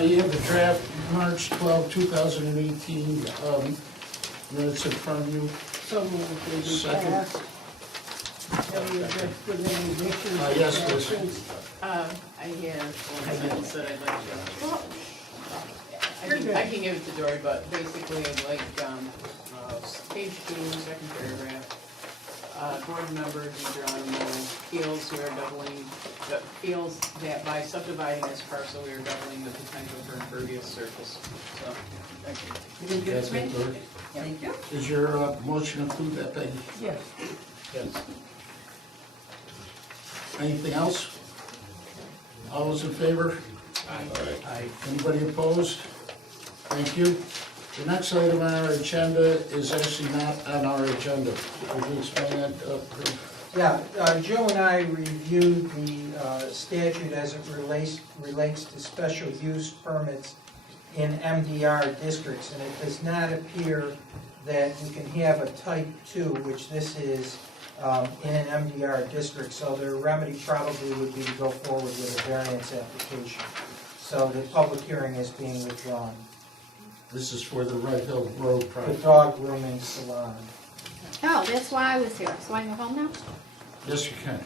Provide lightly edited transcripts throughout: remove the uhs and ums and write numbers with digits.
You have the draft March 12, 2018 minutes in front of you. So moved, they be Second. passed. Have you addressed with any additions? Yes, please. corrections? I have one sentence that I'd like to. I can give it to Dory, but basically I'd like, page 2, second paragraph. Board member Geronimo feels that by subdividing this parcel, we are doubling the potential for impervious surface. So, thank you. You didn't give it to me? Thank you. Is your motion include that, Peggy? Yes. Yes. Anything else? All those in favor? Aye. Anybody opposed? Thank you. The next item on our agenda is actually not on our agenda. Would you explain that, please? Yeah, Joe and I reviewed the statute as it relates to special use permits in MDR districts, and it does not appear that you can have a type 2, which this is, in an MDR district, so the remedy probably would be to go forward with a variance application. So the public hearing is being withdrawn. This is for the Red Hill Road The project. dog grooming salon. Oh, that's why I was here. So I can go home now? Yes, you can.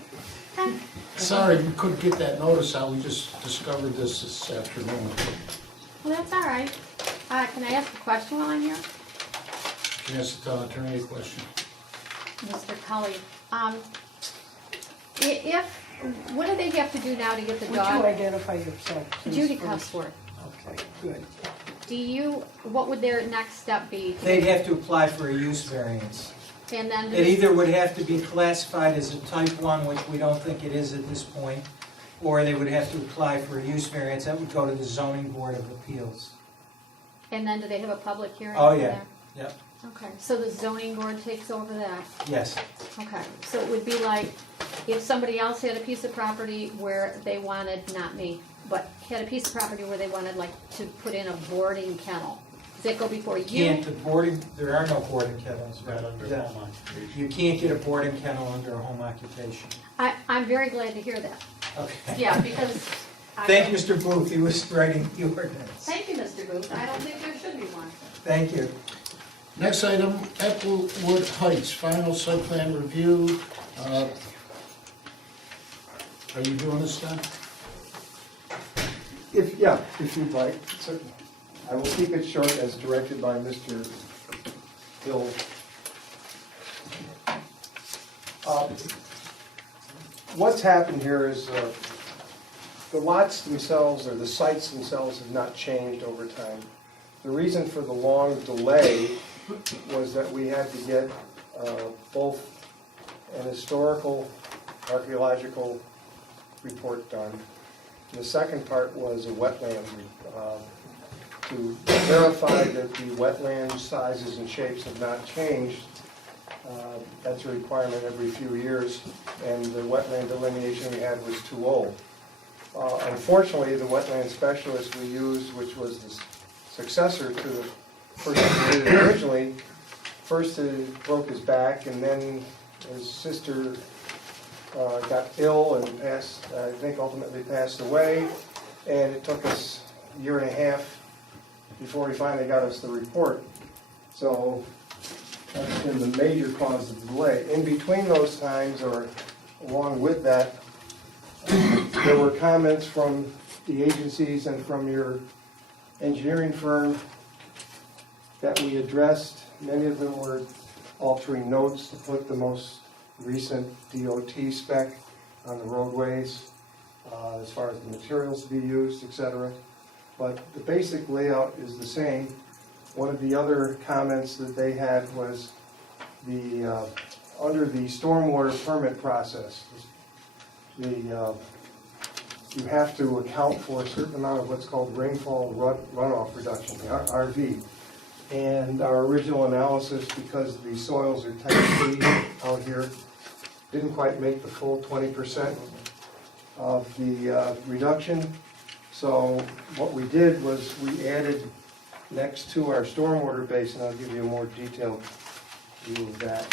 Okay. Sorry, we couldn't get that notice out. We just discovered this afternoon. Well, that's all right. Can I ask a question while I'm here? Can you ask the town attorney a question? Mr. Cully, what do they have to do now to get the Would you dog? identify yourself, please? Judy first? Cusworth. Okay, good. What would their next step be? They'd have to apply for a use variance. And then, It either would have to be classified as a type 1, which we don't think it is at this point, or they would have to apply for a use variance. That would go to the zoning board of appeals. and then do they have a public hearing? Oh, for yeah. that? Yep. Okay, so the zoning board takes over that? Yes. Okay, so it would be like if somebody else had a piece of property where they wanted, not me, but had a piece of property where they wanted like to put in a boarding kennel. Does that go before you? There are no boarding kennels. Right under Yeah. home occupation. You can't get a boarding kennel under a home occupation. I'm very glad to hear that. Okay. Yeah, because. Thank you, Mr. Booth, he was writing the ordinance. Thank you, Mr. Booth. I don't think there should be one. Thank you. Next item, Applewood Heights, final site plan review. Are you doing this, Don? If you'd like, certainly. I will keep it short as directed by Mr. Hill. What's happened here is the lots themselves, or the sites themselves, have not changed over time. The reason for the long delay was that we had to get both an historical, archaeological report done. And the second part was a wetland to verify that the wetland sizes and shapes have not changed. That's a requirement every few years, and the wetland delineation we had was too old. Unfortunately, the wetland specialist we used, which was the successor to the person who did it originally, first he broke his back, and then his sister got ill and passed, I think ultimately passed away, and it took us a year and a half before he finally got us the report. So that's been the major cause of the delay. In between those times, or along with that, there were comments from the agencies and from your engineering firm that we addressed. Many of them were altering notes to put the most recent DOT spec on the roadways, as far as the materials to be used, etc. But the basic layout is the same. One of the other comments that they had was the under the stormwater permit process, you have to account for a certain amount of what's called rainfall runoff reduction, the RV. And our original analysis, because the soils are technically out here, didn't quite make the full 20% of the reduction. So what we did was we added next to our stormwater basin, I'll give you a more detailed view of that.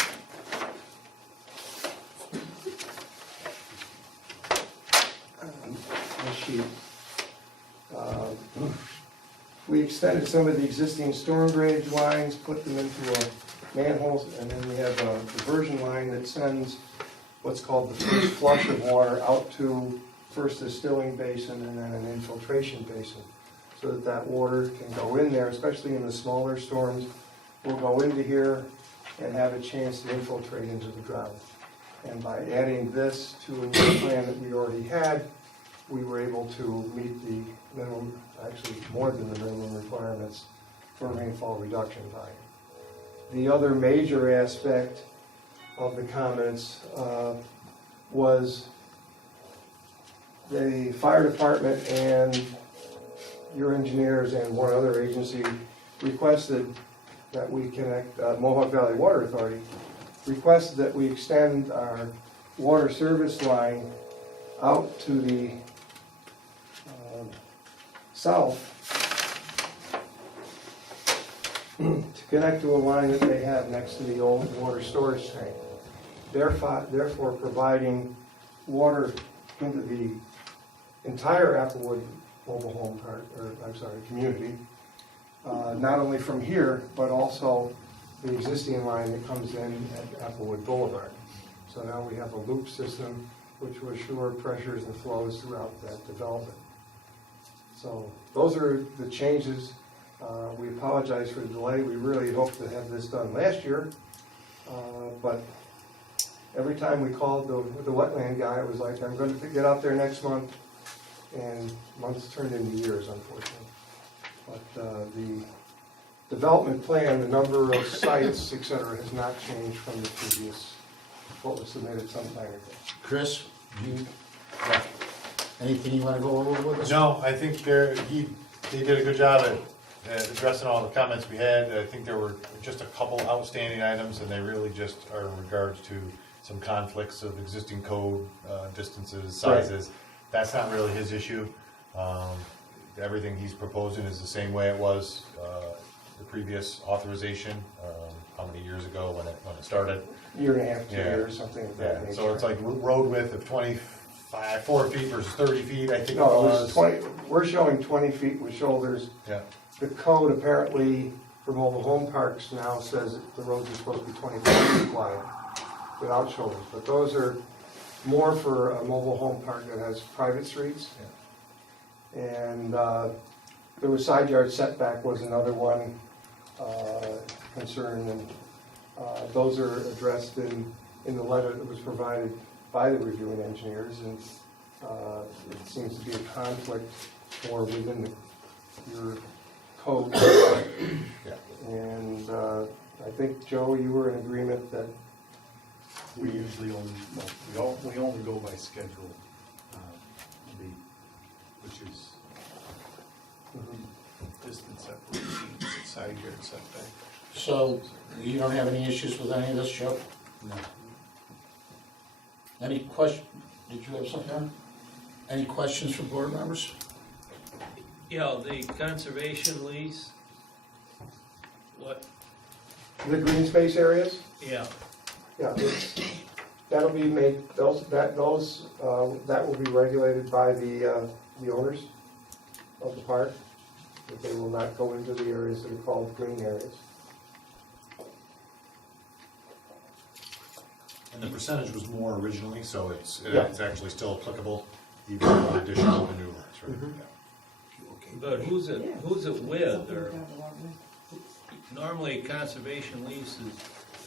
sheet. We extended some of the existing storm drainage lines, put them into a manhole, and then we have a diversion line that sends what's called the first flush of water out to first a distilling basin and then an infiltration basin, so that that water can go in there, especially in the smaller storms, will go into here and have a chance to infiltrate into the ground. And by adding this to a new plan that we already had, we were able to meet the minimum, actually more than the minimum requirements for rainfall reduction volume. The other major aspect of the comments was the fire department and your engineers and one other agency requested that we connect, Mohawk Valley Water Authority, requested that we extend our water service line out to the south to connect to a line that they have next to the old water storage tank. Therefore providing water into the entire Applewood mobile home park, or I'm sorry, community, not only from here, but also the existing line that comes in at Applewood Boulevard. So now we have a loop system which will assure pressures and flows throughout that development. So those are the changes. We apologize for the delay. We really hoped to have this done last year, but every time we called the wetland guy, it was like, I'm going to get out there next month, and months turned into years, unfortunately. But the development plan, the number of sites, et cetera, has not changed from the previous, what was submitted some time ago. Chris, anything you want to go over with us? No, I think they did a good job at addressing all the comments we had. I think there were just a couple outstanding items, and they really just are in regards to some conflicts of existing code, distances, sizes. That's not really his issue. Everything he's proposing is the same way it was the previous authorization, how many years ago when it started. Year and a half, 2 Yeah. years, something of that Yeah, nature. so it's like road width of 4 feet versus 30 feet, I think it No, it was. was 20, we're showing 20 feet with shoulders. Yeah. The code apparently for mobile home parks now says that the roads are supposed to be 25 feet wide without shoulders. But those are more for a mobile home park that has private streets. And there was side yard setback was another one concern. And those are addressed in the letter that was provided by the reviewing engineers. And it seems to be a conflict for within your code. Yeah. And I think, Joe, you were in agreement that We usually only, we only go by schedule, which is distance separation, side yard setback. So you don't have any issues with any of this, Joe? No. Any question, did you have something? Any questions from board members? Yeah, the conservation lease, what, the green space areas, yeah, that'll be made, that will be regulated by the owners of the park, that they will not go into the areas that are called green areas. And the percentage was more originally, so it's Yeah. actually still applicable, even with additional maneuvers, right? Mhm. Yeah. but who's it with, or normally conservation lease is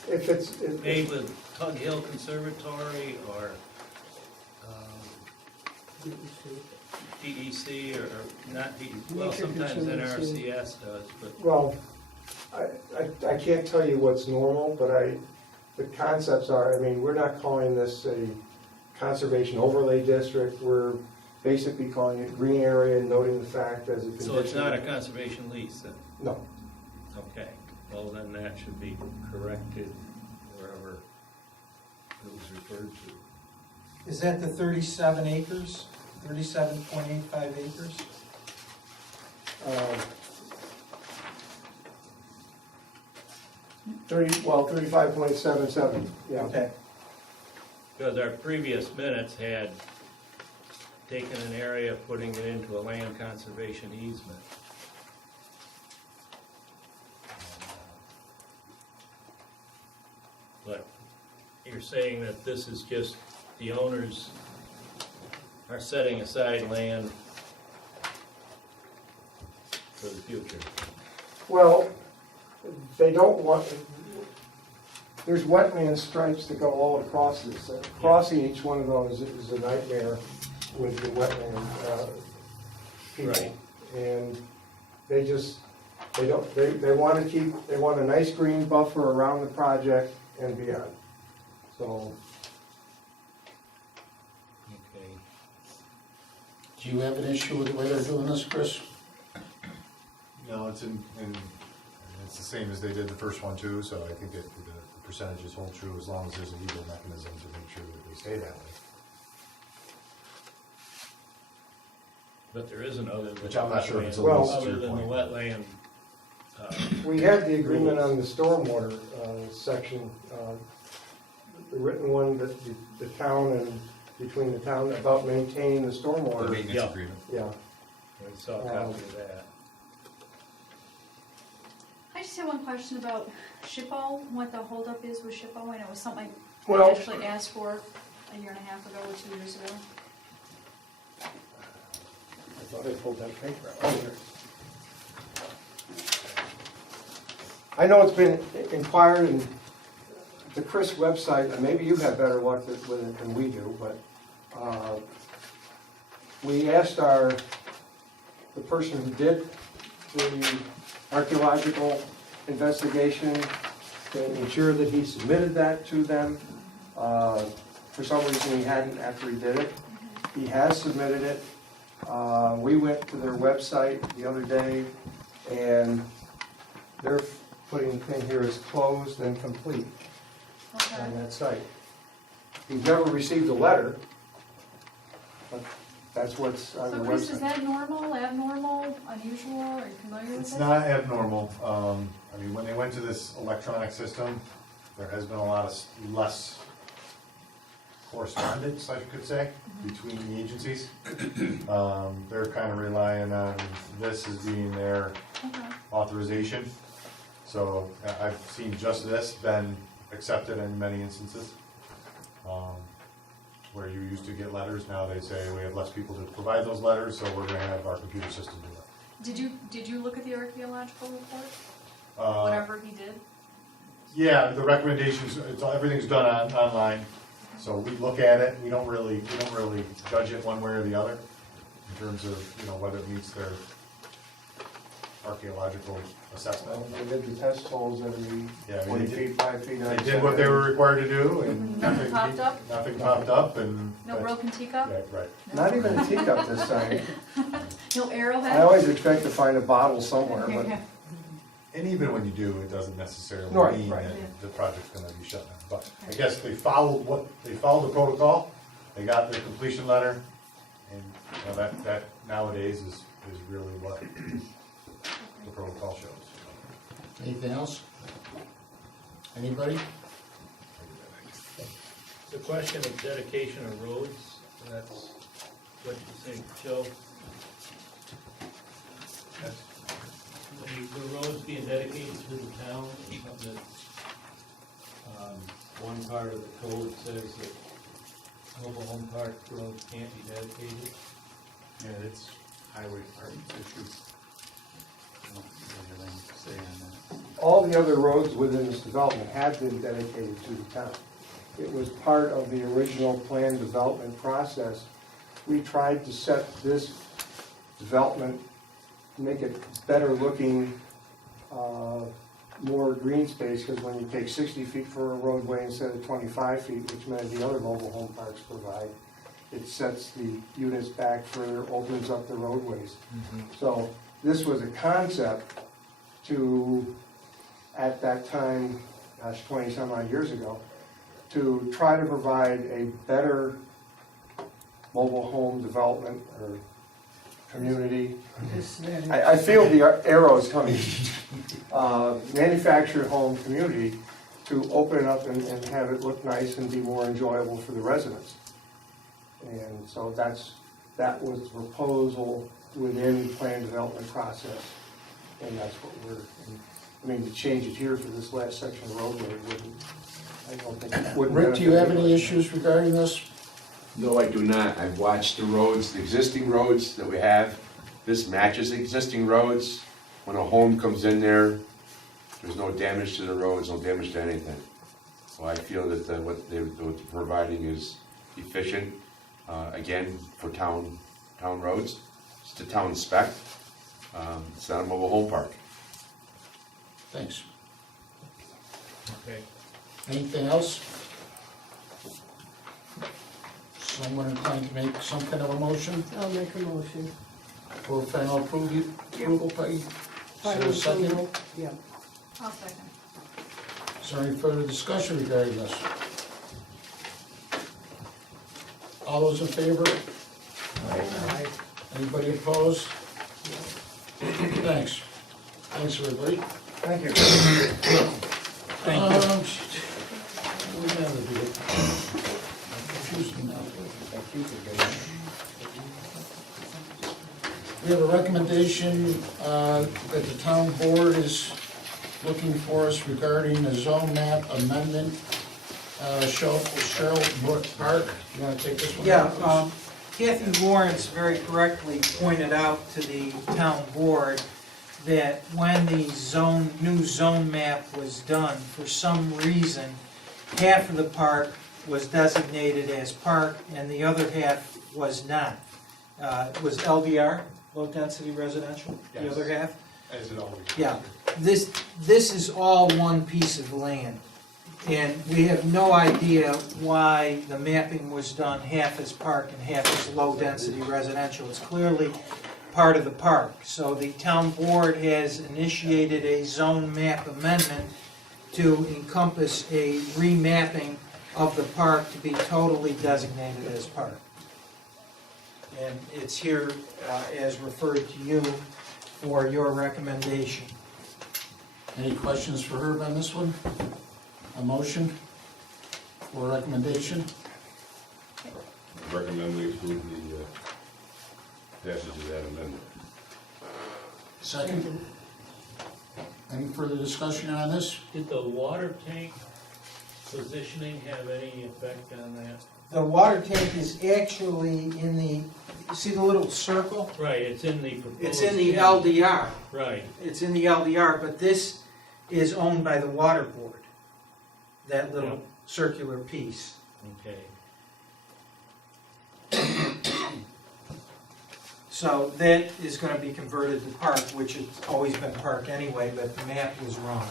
If it's, made with Tug Hill Conservatory or DEC or not DEC, well, Nature sometimes Conservancy. NRCS does, but well, I can't tell you what's normal, but the concepts are, I mean, we're not calling this a conservation overlay district, we're basically calling it green area, noting the fact as a condition. so it's not a conservation lease then? No. Okay, well then that should be corrected wherever it was referred to. Is that the 37 acres, 37.85 acres? 35.77, yeah. Okay. Because our previous minutes had taking an area, putting it into a land conservation easement. But you're saying that this is just, the owners are setting aside land for the future. Well, they don't want, there's wetland stripes that go all across this. Crossing each one of those is a nightmare with the wetland people. Right. And they just, they don't, they want to keep, they want a nice green buffer around the project and beyond. So, Okay. Do you have an issue with the way they're doing this, Chris? No, it's it's the same as they did the first one too, so I think that the percentages hold true as long as there's a legal mechanism to make sure that they stay that way. But there isn't other than. Which I'm not sure if it's a Well- lease, to Other your than the point. wetland. we had the agreement on the stormwater section, the written one that the town and, between the town about maintaining the The stormwater. maintenance Yeah. agreement. Yeah. I saw a copy of that. I just have one question about SHPO, what the holdup is with SHPO, and it was something I Well- actually asked for a year and a half ago or 2 years ago. I thought I pulled that paper out. Oh, here. I know it's been inquired in the Chris website, and maybe you have better luck with it than we do, but we asked the person who did the archaeological investigation to ensure that he submitted that to them. For some reason, he hadn't after he did it. He has submitted it. We went to their website the other day, and they're putting the thing here as closed and complete Okay. on that site. He's never received a letter, but that's what's on the So Chris, is website. that normal, abnormal, unusual, are you familiar with It's it? not abnormal. I mean, when they went to this electronic system, there has been a lot of less correspondence, I could say, between the agencies. They're kind of relying on this as being their Okay. authorization. So I've seen just this been accepted in many instances. Where you used to get letters, now they say we have less people to provide those letters, so we're gonna have our computer system do it. Did you look at the archaeological report, Uh, whatever he did? Yeah, the recommendations, everything's done online, so we look at it, we don't really judge it one way or the other in terms of, whether it meets their archaeological assessment. They did the test holes every Yeah, I mean, 20 they feet, 5 feet. They did what they were required to do, and Nothing popped up? Nothing popped up, and. No that's- broken teacup? Yeah, right. Not even a teacup this time. No arrowhead? I always expect to find a bottle somewhere, but And even when you do, it doesn't necessarily Right, mean right. that the project's gonna be shut down. But I guess they followed the protocol, they got their completion letter, and that nowadays is really what the protocol shows. Anything else? Anybody? The question of dedication of roads, that's what you think, Joe? The roads being dedicated to the town, something that, one part of the code says that mobile home park roads can't be dedicated. Yeah, it's highway department's issue. I don't have anything to say on that. all the other roads within this development have been dedicated to the town. It was part of the original plan development process. We tried to set this development, make it better looking, more green space, because when you take 60 feet for a roadway instead of 25 feet, which many of the other mobile home parks provide, it sets the units back further, opens up the roadways. So this was a concept to, at that time, 20 some odd years ago, to try to provide a better mobile home development or community. I feel the arrows coming. Manufactured home community to open it up and have it look nice and be more enjoyable for the residents. And so that's That was the proposal within the plan development process, and that's what I mean, to change it here for this last section of roadway wouldn't, I don't think it would. Rick, do you have any issues regarding this? No, I do not. I've watched the roads, the existing roads that we have. This matches existing roads. When a home comes in there, there's no damage to the roads, no damage to anything. So I feel that what they're providing is efficient, again, for town roads. It's the town spec. It's not a mobile home park. Thanks. Okay. Anything else? Someone inclined to make some kind of a motion I'll make a motion. for final approval, Peggy? Is there Final a second? approval. Yeah. I'll second. Is there any further discussion regarding this? All those in favor? Aye. Anybody opposed? Thanks. Thanks, everybody. Thank you. Thank you. We have to do it. I'm confused now. We have a recommendation that the town board is looking for us regarding a zone map amendment, Sherrillbrook Park. You wanna take this one? Yeah, please? Kathy Lawrence very correctly pointed out to the town board that when the new zone map was done, for some reason, half of the park was designated as park and the other half was not. It was LDR, low density residential, the Yes. other half? As it always. Yeah, this is all one piece of land. And we have no idea why the mapping was done half as park and half as low-density residential. It's clearly part of the park. So the town board has initiated a zone map amendment to encompass a remapping of the park to be totally designated as park. And it's here as referred to you for your recommendation. Any questions for Herb on this one? A motion or recommendation? Recommend we approve the passage of that amendment. Second? Any further discussion on this? Did the water tank positioning have any effect on that? The water tank is actually in the, you see the little circle? Right, it's in the proposed. It's in the LDR. Right, It's in the LDR, but this is owned by the water board, that little Yeah. circular piece. okay. So that is gonna be converted to park, which has always been park anyway, but the map was wrong.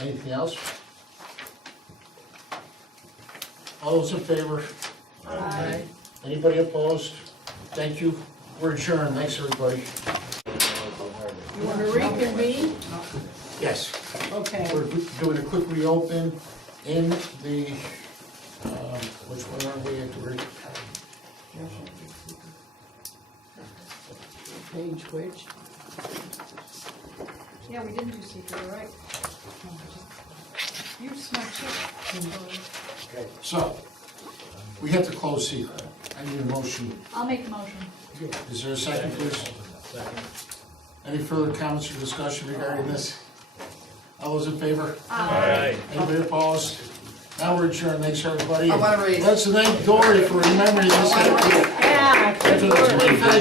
Anything else? All those in favor? Aye. Anybody opposed? Thank you. We're adjourned. Thanks, everybody. You want to reconvene? Yes. Okay. We're doing a quick reopen in the, which one are we at? Page which? Yeah, we didn't do secret, you're right. You're smart chick. So, we have to close secret. I need a motion. I'll make the motion. Is there a second, please? Second. Any further comments or discussion regarding this? All those in favor? Aye. Anybody opposed? Now we're adjourned. Thanks, everybody. I wanna raise- Let's thank Dory for remembering this. Yeah, good To the work. 25